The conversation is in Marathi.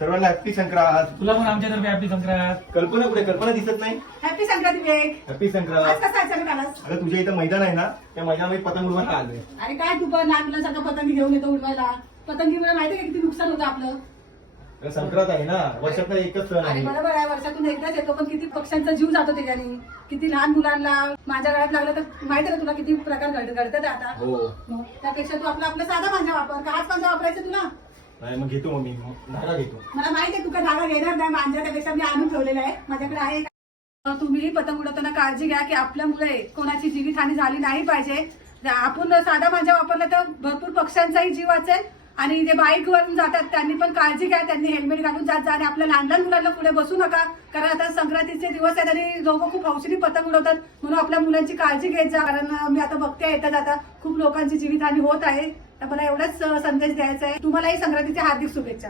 सर्वांना हॅपी संक्रांत. तुला पण आमच्यातर्फे हॅपी संक्रांत. कल्पना कुठे? कल्पना दिसत नाही. हॅपी संक्रांत विवेक. हॅपी आज संक्रांत. कसा अचानक आलास? अगं तुझ्या इथं मैदान आहे ना, त्या मैदानामध्ये पतंग उडवायला आलोय. अरे काय तू पण लहान मुलांसारखं पतंगी घेऊन येतो उडवायला. पतंगीमुळे माहिती आहे किती नुकसान होतं आपलं. अगं संक्रांत आहे ना, वर्षातला एकच सण अरे आहे. बरोबर आहे, वर्षातून एकदाच येतो, पण किती पक्ष्यांचा जीव जातो त्याच्याने. किती लहान मुलांना माझ्या गळ्यात लागलं तर माहिती आहे तुला किती प्रकार घडतात आता. हो. मग त्यापेक्षा तू आपला साधा मांजा वापर. का हाच मांजा वापरायचा तुला? नाही मग घेतो मग मी धागा घेतो. मला माहिती आहे तू का धागा घेणार नाही मांजा, त्यापेक्षा मी आणून ठेवलेला आहे माझ्याकडे आहे. तुम्ही पतंग उडवताना काळजी घ्या की आपल्यामुळे कोणाची जीवितहानी झाली नाही पाहिजे. आपण साधा मांजा वापरला तर भरपूर पक्ष्यांचाही जीव वाचेल आणि जे बाईक वरून जातात त्यांनी पण काळजी घ्या. त्यांनी हेल्मेट घालून जात जा आणि आपल्या लहान लहान मुलांना पुढे बसू नका, कारण आता संक्रांतीचे दिवस आहेत आणि लोक खूप हौशीने पतंग उडवतात. म्हणून आपल्या मुलांची काळजी घेत जा, कारण मी आता बघते येतात आता खूप लोकांची जीवितहानी होत आहे. तर मला एवढाच संदेश द्यायचा आहे. तुम्हालाही संक्रांतीच्या हार्दिक शुभेच्छा.